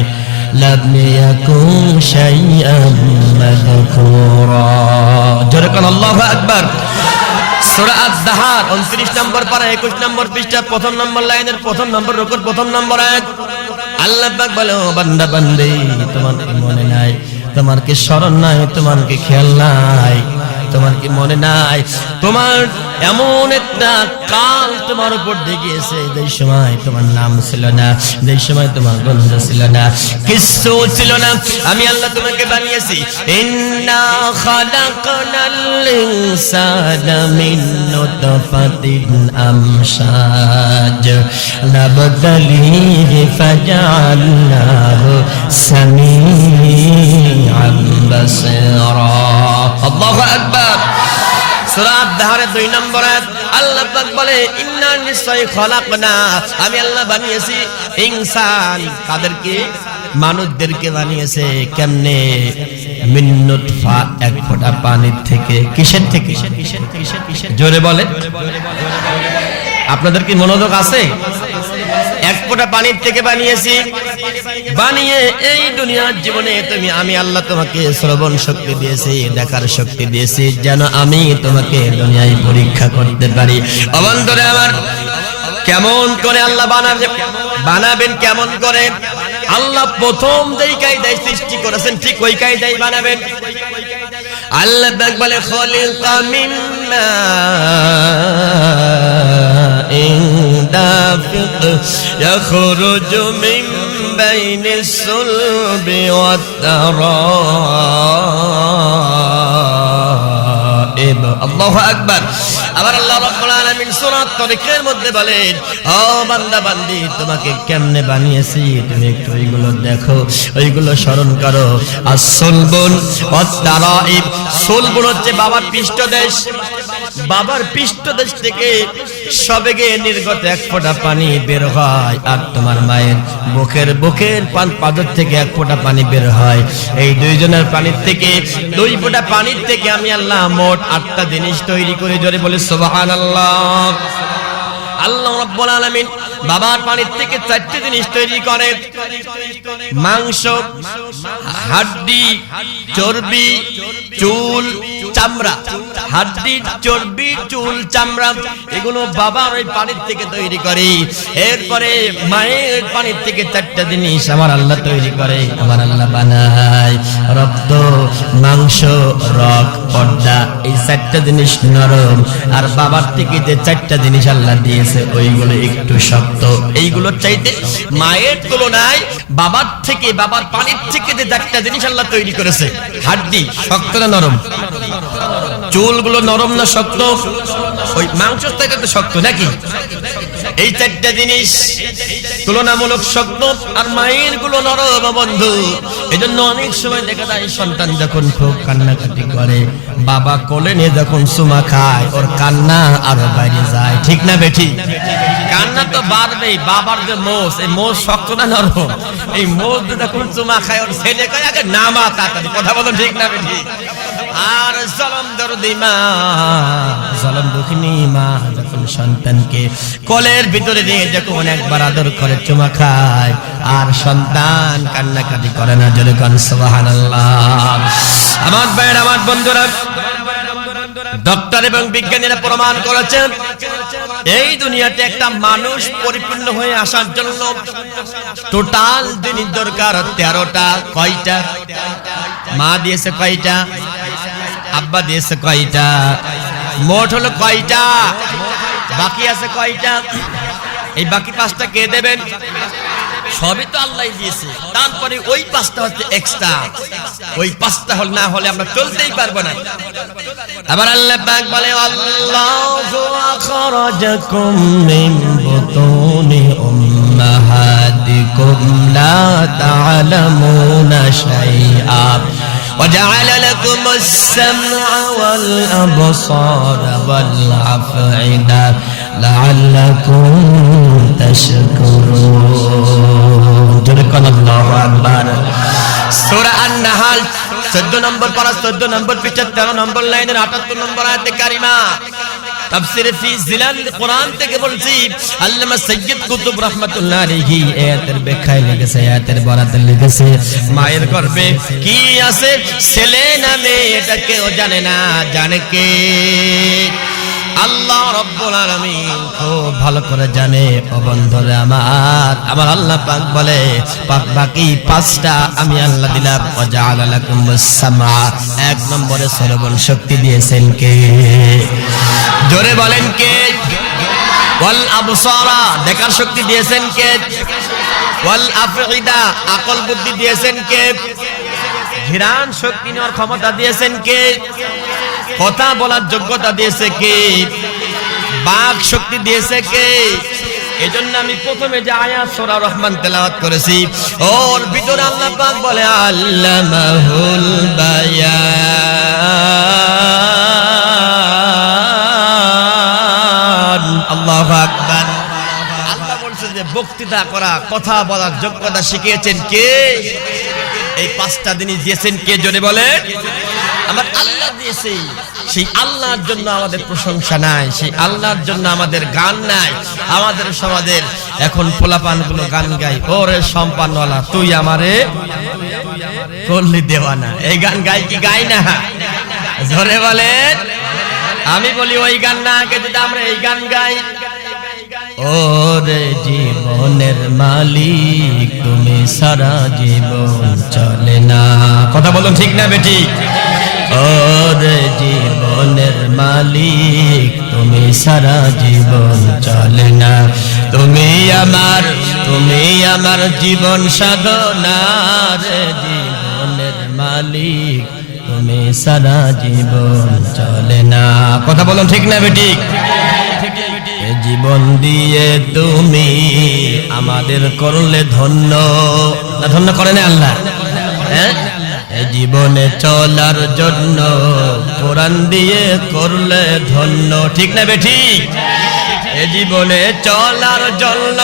লাম ইয়াকুন শাইআম মাযকুরা। জোরে কোন আল্লাহু আকবার। সূরা আদ-দাহর 29 নম্বর পারা 21 নম্বর পৃষ্ঠা প্রথম নম্বর লাইনের প্রথম নম্বর রুকুর প্রথম নম্বর আয়াত। আল্লাহ পাক বলে, ও বান্দা বান্দি, তোমার কি মনে নাই? তোমার কি স্মরণ নাই? তোমার কি খেয়াল নাই? তোমার কি মনে নাই? তোমার এমন একটা কাল তোমার উপর দিয়ে গিয়েছে, যে সময় তোমার নাম ছিল না, যে সময় তোমার গন্ধ ছিল না, কিছু ছিল না। আমি আল্লাহ তোমাকে বানিয়েছি। ইন্না খালাকনাল ইনসানা মিন নুতফাতিন আমশাজ নাবতালিহি ফাজআলনাহু সামিআন বাসীরা। আল্লাহু আকবার। সূরা আদ-দাহরের 2 নম্বর আয়াত। আল্লাহ পাক বলে, ইন্না নিশ্চয় খলাকনা, আমি আল্লাহ বানিয়েছি ইনসান, তাদেরকে মানুষদেরকে বানিয়েছে কেমনে? মিন নুতফা, এক ফোঁটা পানির থেকে। কিসের থেকে? জোরে বলে। আপনাদের কি মনোযোগ আছে? এক ফোঁটা পানির থেকে বানিয়েছি। বানিয়ে এই দুনিয়ার জীবনে তুমি, আমি আল্লাহ তোমাকে শ্রবণ শক্তি দিয়েছি, দেখার শক্তি দিয়েছি, যেন আমি তোমাকে দুনিয়ায় পরীক্ষা করতে পারি। অবন্তরে আমার কেমন করে আল্লাহ বানাবেন কেমন করে? আল্লাহ প্রথম যেই কায়দায় সৃষ্টি করেছেন ঠিক ওই কায়দায় বানাবেন। আল্লাহ পাক বলে, খলিকা মিন মাইন দাফিক ইয়াখরুজু মিন বাইনিস সুলবি ওয়াত তারাইব। আল্লাহু আকবার। আবার আল্লাহ রাব্বুল আলামিন সূরা তারিকের মধ্যে বলেন, ও বান্দা বান্দি, তোমাকে কেমনে বানিয়েছি তুমি একটু ওইগুলো দেখো, ওইগুলো স্মরণ করো। as-sulbun wat-tara'ib, সুলবুন হচ্ছে বাবার পৃষ্ঠদেশ। বাবার পৃষ্ঠদেশ থেকে সবেগে নির্গত এক ফোঁটা পানি বের হয়, আর তোমার মায়ের বুকের পাদর থেকে এক ফোঁটা পানি বের হয়। এই দুইজনের পানির থেকে, 2 ফোঁটা পানির থেকে আমি আল্লাহ মোট 8টা জিনিস তৈরি করে। জোরে বলে সুবহানাল্লাহ। আল্লাহ রাব্বুল আলামিন বাবার পানির থেকে 4টে জিনিস তৈরি করে: মাংস, হাড্ডি, চর্বি, চুল, চামড়া। হাড্ডি, চর্বি, চুল, চামড়া এগুলো বাবার ওই পানির থেকে তৈরি করে। এরপরে মায়ের পানির থেকে 4টা জিনিস আমার আল্লাহ তৈরি করে, আমার আল্লাহ বানায়। রক্ত, মাংস, রগ, পর্দা, এই 4টা জিনিস নরম। আর বাবার থেকে যে 4টা জিনিস আল্লাহ দিয়েছে ওইগুলো একটু শক্ত। এইগুলোর চাইতে মায়ের তুলনায় বাবার থেকে, বাবার পানির থেকে যে 4টা জিনিস আল্লাহ তৈরি করেছে, হাড্ডি শক্ত না নরম? চুলগুলো নরম না শক্ত? ওই মাংসের থেকে তো শক্ত নাকি? এই 4টা জিনিস তুলনামূলক শক্ত, আর মায়ের গুলো নরম বন্ধু। এজন্য অনেক সময় দেখা যায় সন্তান যখন খুব কান্নাকাটি করে, বাবা কোলে নিয়ে যখন চুমা খায়, ওর কান্না আরো বাইরে যায়। ঠিক না বেঠি? কান্না তো বাড়বেই। বাবার যে মোষ, এই মোষ শক্ত না নরম? এই মোষ যখন চুমা খায়, ওর ছেলে কয় আগে নামা তাড়াতাড়ি। কথা বলেন ঠিক না বেঠি? আর জলম দরদি মা, জলম দুঃখিনী মা যখন সন্তানকে কোলের ভিতরে নিয়ে যখন একবার আদর করে চুমা খায়, আর সন্তান কান্নাকাটি করে না। জোরে কোন সুবহানাল্লাহ। আমার ভাইয়ের, আমার বন্ধুরা, ডক্টর এবং বিজ্ঞানীরা প্রমাণ করেছেন এই দুনিয়াতে একটা মানুষ পরিপূর্ণ হয়ে আসার জন্য টোটাল জিনিস দরকার 13টা। কয়টা? মা দিয়েছে কয়টা? আব্বা দিয়েছে কয়টা? মোট হলো কয়টা? বাকি আছে কয়টা? এই বাকি 5টা কে দেবেন? সবই তো আল্লাহ দিয়েছে, তারপরে ওই 5টা হচ্ছে এক্সট্রা। ওই 5টা হল না হলে আমরা চলতেই পারবো না। আবার আল্লাহ পাক বলে আল্লাহু আখরাজাকুম মিন বুতুনি উম্মাহাতিকুম লা তা'লামুনা শাইআ وجعل لكم السمع والأبصار والأفئدة لعلكم تشكرون جزاكم الله أكبر সূরা আন-নাহল 14 নম্বর পারা 14 নম্বর পৃষ্ঠা 13 নম্বর লাইনের 78 নম্বর আয়াতে কারিমা তাফসীর ফি জিলাল কোরআন থেকে বলছি আল্লামা সাইয়্যিদ কুতুব রাহমাতুল্লাহ আলাইহি আয়াতের ব্যাখ্যায় লিখেছে, আয়াতের বরাতে লিখেছে মায়ের গর্ভে কি আছে ছেলে না মেয়ে এটা কেউ জানে না, জানে কে? আল্লাহ রাব্বুল আলামিন খুব ভালো করে জানে। ও বন্ধুরা আমার আল্লাহ পাক বলে বাকি 5টা আমি আল্লাহ দিলাম। ওয়াজআলা লাকুমুস সামআ 1 নম্বরে শ্রবণ শক্তি দিয়েছেন কে? জোরে বলেন কে? ওয়াল আবসারা দেখার শক্তি দিয়েছেন কে? ওয়াল আফইদা আকল বুদ্ধি দিয়েছেন কে? ঘ্রাণ শক্তি নেওয়ার ক্ষমতা দিয়েছেন কে? কথা বলার যোগ্যতা দিয়েছে কে? বাক শক্তি দিয়েছে কে? এজন্য আমি প্রথমে যে আয়াত সূরা রহমান তেলাওয়াত করেছি ওর ভিতরে আল্লাহ পাক বলে আল্লামাহুল বায়ান। আল্লাহু আকবার। আল্লাহ বলছে যে বক্তৃতা করা, কথা বলার যোগ্যতা শিখিয়েছেন কে? এই 5টা জিনিস দিয়েছেন কে? জোরে বলে আমার আল্লাহ দিয়েছে। সেই আল্লাহর জন্য আমাদের প্রশংসা নাই, সেই আল্লাহর জন্য আমাদের গান নাই। আমাদের সমাজের এখন পোলাপানগুলো গান গায়, ওরে সম্পানওয়ালা তুই আমারে করলি দেওয়ানা। এই গান গাই কি গাই না? জোরে বলে। আমি বলি ওই গান না আগে যদি আমরা এই গান গাই, ওরে জীবনের মালিক তুমি সারা জীবন চলে না। কথা বলুন ঠিক না বেটি? ওরে জীবনের মালিক তুমি সারা জীবন চলে না, তুমি আমার জীবন সাধনা রে জীবনের মালিক তুমি সারা জীবন চলে না। কথা বলুন ঠিক না বেটি? জীবন দিয়ে তুমি আমাদের করলে ধন্য, না ধন্য করে না আল্লাহ? হ্যাঁ, জীবনে চলার জন্য কোরআন দিয়ে করলে ধন্য, ঠিক না বেঠিক? এ জীবনে চলার জন্য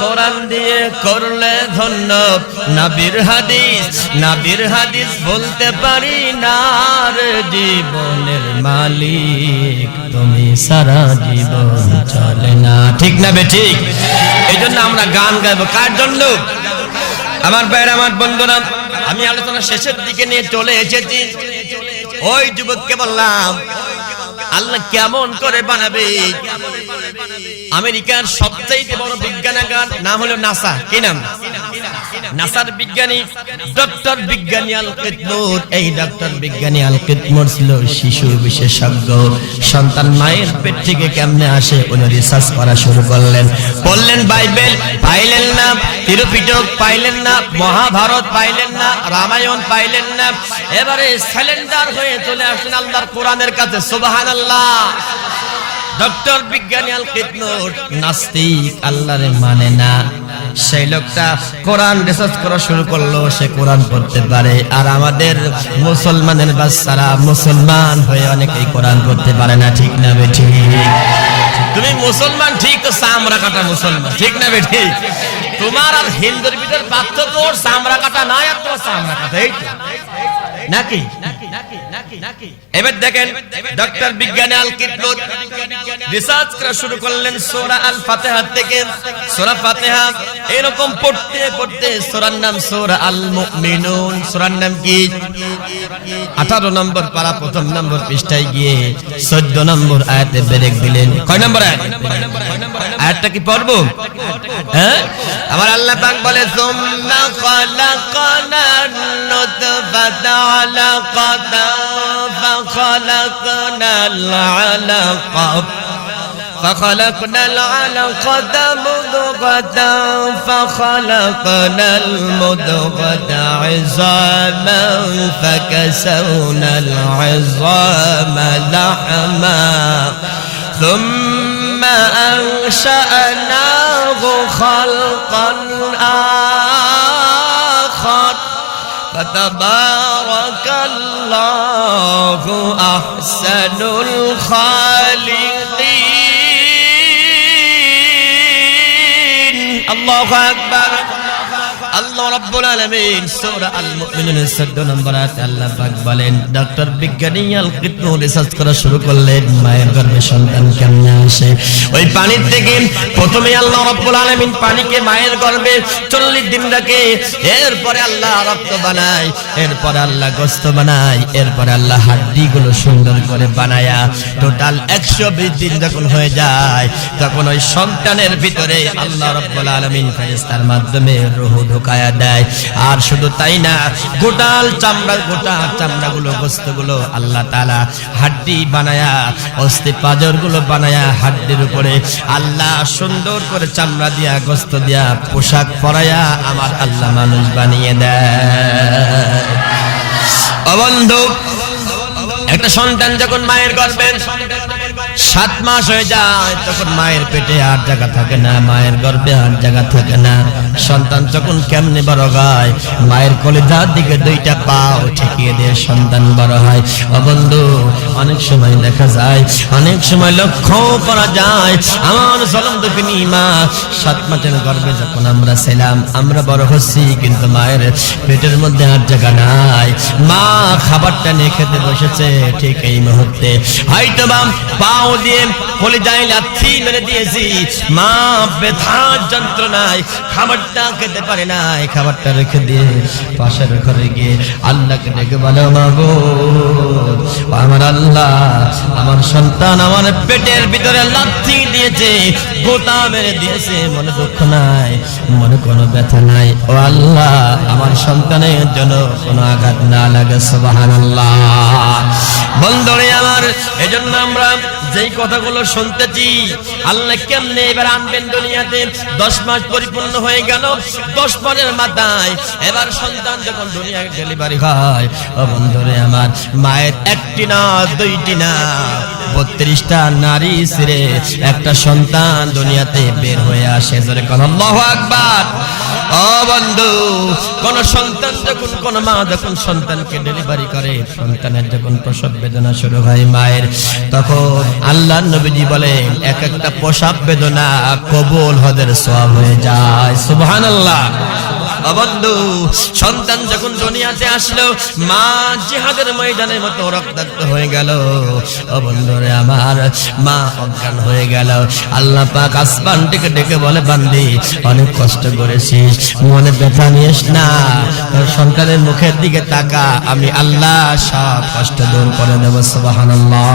কোরআন দিয়ে করলে ধন্য। নবীর হাদিস বলতে পারি না রে জীবনের মালিক তুমি সারা জীবন চলে না, ঠিক না বেঠিক? এই জন্য আমরা গান গাইবো কার জন্য? আমার ভাইরা, আমার বন্ধুরা, আমি আলোচনা শেষের দিকে নিয়ে চলে এসেছি। ওই যুবককে বললাম আল্লাহ কেমন করে বানাবে? আমেরিকার সবচেয়ে বড় বিজ্ঞানাগার নাম হলো নাসা। কি নাম? নাসার বিজ্ঞানী ডক্টর বিজ্ঞানী আল কিতমুর। এই ডক্টর বিজ্ঞানী আল কিতমুর ছিল শিশু বিশেষজ্ঞ। সন্তান মায়ের পেট থেকে কেমনে আসে উনি রিসার্চ করা শুরু করলেন। পড়লেন বাইবেল, পাইলেন না। তিরুপিটক পাইলেন না। মহাভারত পাইলেন না। রামায়ণ পাইলেন না। এবারে স্যালেন্ডার হয়ে চলে আসলেন আল্লাহর কোরআনের কাছে। সুবহানাল্লাহ। ডক্টর বিজ্ঞানী আল কিতমুর নাস্তিক, আল্লাহরে মানে না। সেই লোকটা কোরআন রিসার্চ করা শুরু করলো, সে কোরআন পড়তে পারে। আর আমাদের মুসলমানের বাচ্চারা মুসলমান হয়ে অনেকেই কোরআন পড়তে পারে না, ঠিক না বেঠিক? তুমি মুসলমান ঠিক, তো চামড়া কাটা মুসলমান, ঠিক না বেঠিক? তোমার আর হিন্দুর ভিতর পার্থক্য চামড়া কাটা নাই আর তোমার চামড়া কাটা। এই তো নাকি? এবার দেখেন ডক্টর বিজ্ঞানী আল কিতনুর রিসার্চ করা শুরু করলেন সূরা আল ফাতিহা থেকে। সূরা ফাতিহা এরকম পড়তে পড়তে সূরার নাম সূরা আল মুমিনুন। সূরার নাম কি? 18 নম্বর পারা প্রথম নম্বর পৃষ্ঠায় গিয়ে 14 নম্বর আয়াতে ব্রেক দিলেন। কয় নম্বর আয়াত? আয়াতটা কি পড়বো? হ্যাঁ, আমার আল্লাহ পাক বলে সুম্মা খালাকানান নুতফাতা আলাকাতান ফাখালাকনাল আলাকা فخلقنا العلقة مضغة فخلقنا المضغة عظاما فكسونا العظام لحما ثم أنشأناه خلقا آخر فتبارك الله أحسن الخالقين الله أكبر আল্লাহ রাব্বুল আলামিন সূরা আল মুমিনুনের 14 নম্বর আয়াতে আল্লাহ পাক বলেন ডক্টর বিজ্ঞানী আল কিতনু রিসার্চ করা শুরু করলেন মায়ের গর্ভে সন্তান কেমনে আসে। ওই পানির থেকে প্রথমে আল্লাহ রাব্বুল আলামিন পানিকে মায়ের গর্ভে 40 দিন রাখে, এরপরে আল্লাহ রক্ত বানায়, এরপরে আল্লাহ গোশত বানায়, এরপরে আল্লাহ হাড্ডিগুলো সুন্দর করে বানায়া টোটাল 120 দিন যখন হয়ে যায় তখন ওই সন্তানের ভিতরে আল্লাহ রাব্বুল আলামিন ফেরেশতার মাধ্যমে রূহ ঢোকায়া দেয়। আর শুধু তাই না, গোটা চামড়াগুলো গোশতগুলো আল্লাহ তাআলা হাড্ডি বানায়া, অস্থি পাঁজরগুলো বানায়া হাড্ডির উপরে আল্লাহ সুন্দর করে চামড়া দিয়া গোশত দিয়া পোশাক পরায়া আমার আল্লাহ মানুষ বানিয়ে দেয়। ও বন্ধু, একটা সন্তান যখন মায়ের গর্ভে 7 মাস হয়ে যায় তখন মায়ের পেটে আর জায়গা থাকে না, মায়ের গর্ভে আর জায়গা থাকে না। সন্তান যখন কেমনে বড় হয়, মায়ের কলিজার দিকে 2টা পাও ঠেকিয়ে দিয়ে সন্তান বড় হয়। ও বন্ধু, অনেক সময় দেখা যায়, অনেক সময় লক্ষ্য করা যায় আমার জলমদুপিনী মা 7 মাসের গর্ভে যখন আমরা ছিলাম, আমরা বড় হচ্ছি কিন্তু মায়ের পেটের মধ্যে আর জায়গা নাই। মা খাবারটা নিয়ে খেতে বসেছে, ঠিক এই মুহূর্তে হয়তোবা পাও দিয়ে কলিজায় লাথি মেরে দিয়েছি, মা ব্যথার যন্ত্রণায় খাবারটা খেতে পারে না, খাবারটা রেখে দিয়ে পাশের ঘরে গিয়ে আল্লাহকে ডেকে বলে মাবুদ আমার আল্লাহ, আমার সন্তান আমার পেটের ভিতরে লাথি দিয়েছে, গোতা মেরে দিয়েছে, মনে দুঃখ নাই, মনে কোনো ব্যথা নাই, ও আল্লাহ আমার সন্তানের জন্য কোনো আঘাত না লাগে। সুবহানাল্লাহ। বন্ধুরে আমার, এজন্য আমরা যেই কথাগুলো শুনতেছি, আল্লাহ কেমনে এবার আনবেন দুনিয়াতে, 10 মাস পরিপূর্ণ হয়ে গেল, 10 মাসের মাথায় এবার সন্তান যখন দুনিয়ায় ডেলিভারি হয়, ও বন্ধুরে আমার, মায়ের 1টি না 2টি না 32টা নারী ছিঁড়ে একটা সন্তান দুনিয়াতে বের হয়ে আসে। জোরে কোন আল্লাহু আকবার। ও বন্ধু, কোন সন্তান যখন, কোন মা যখন সন্তানকে ডেলিভারি করে, সন্তানের যখন প্রসব বেদনা শুরু হয় মায়ের, তখন আল্লাহর নবীজি বলেন এক একটা প্রসব বেদনা কবুল হজের সওয়াব হয়ে যায়। সুবহানাল্লাহ। ও বন্ধু, সন্তান যখন দুনিয়াতে আসলো, মা জিহাদের ময়দানের মতো রক্তাক্ত হয়ে গেল। ও বন্ধুরে আমার, মা অজ্ঞান হয়ে গেল। আল্লাহ পাক আসমান থেকে ডেকে বলে বান্দি অনেক কষ্ট করেছিস, মনে ব্যথা নিস না, তোর সন্তানের মুখের দিকে তাকা, আমি আল্লাহ সব কষ্ট দূর করে দেব। সুবহানাল্লাহ।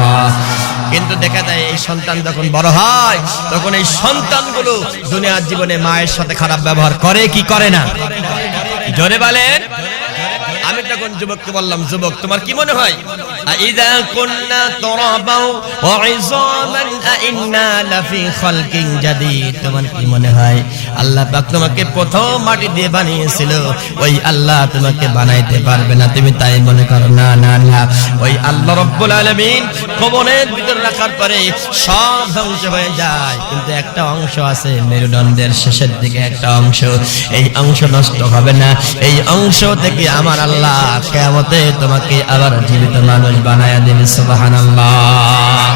কিন্তু দেখা যায় এই সন্তান যখন বড় হয় তখন এই সন্তানগুলো দুনিয়ার জীবনে মায়ের সাথে খারাপ ব্যবহার করে কি করে না? জোরে বলেন। আমি তখন যুবককে বললাম, যুবক তোমার কি মনে হয়, আইযা কুননা তুরাবাও ওয়া ইযামান আইন্না লাফি খালকিন জাদীদ, তোমার কি মনে হয় আল্লাহ পাক তোমাকে প্রথম মাটি দিয়ে বানিয়েছিল, ওই আল্লাহ তোমাকে বানাইতে পারবে না? তুমি তাই মনে করো? না না না, ওই আল্লাহ রাব্বুল আলামিন কবরের ভিতর রাখার পরে সব ধ্বংস হয়ে যায়, কিন্তু একটা অংশ আছে মেরুদণ্ডের শেষের দিকে একটা অংশ, এই অংশ নষ্ট হবে না, এই অংশ থেকে আমার আল্লাহ কিয়ামতে তোমাকে আবার জীবিত মানুষ বানায়া দেবে। সুবহানাল্লাহ।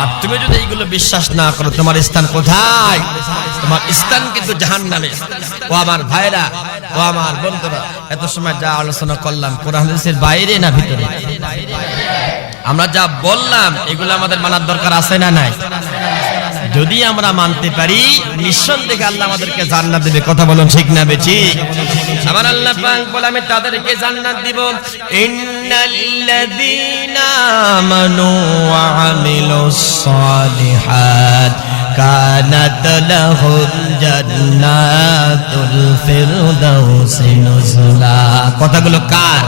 আর তুমি যদি এইগুলো বিশ্বাস না করো, তোমার স্থান কোথায়? তোমার স্থান কিন্তু জাহান্নামে। ও আমার ভাইরা, ও আমার বন্ধুরা, এত সময় যা আলোচনা করলাম কোরআন হাদিসের বাইরে না ভিতরে? আমরা যা বললাম এগুলো আমাদের মানার দরকার আছে না নাই? যদি আমরা মানতে পারি নিঃসন্দেহে আল্লাহ আমাদেরকে জান্নাত দেবে। কথা বলুন ঠিক না বেঠিক? আমার আল্লাহ পাক বলে আমি তাদেরকে জান্নাত দিব। ইন্নাল্লাযীনা আমানু ওয়া আমিলুস সালিহাত কানাত লাহুম জান্নাতুল ফিরদাউসি নুজুলা। কথাগুলো কার?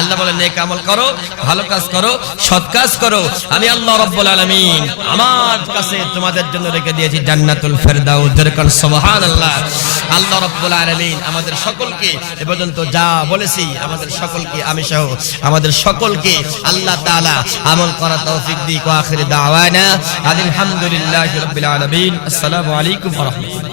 আল্লাহ বলেন নেক আমল করো, ভালো কাজ করো, সৎ কাজ করো, আমি আল্লাহ রাব্বুল আলামিন আমার কাছে তোমাদের জন্য রেখে দিয়েছি জান্নাতুল ফিরদাউস। যেরকম সুবহানাল্লাহ। আল্লাহ রাব্বুল আলামিন আমাদের সকলকে এ পর্যন্ত যা বলেছি আমাদের সকলকে, আমি সহ আমাদের সকলকে আল্লাহ তাআলা আমল করার তৌফিক দিক। ওয়া আখির দাওয়ানা আলহামদুলিল্লাহি রাব্বিল আলামিন। আসসালামু আলাইকুম ওয়া রাহমাতুল্লাহ।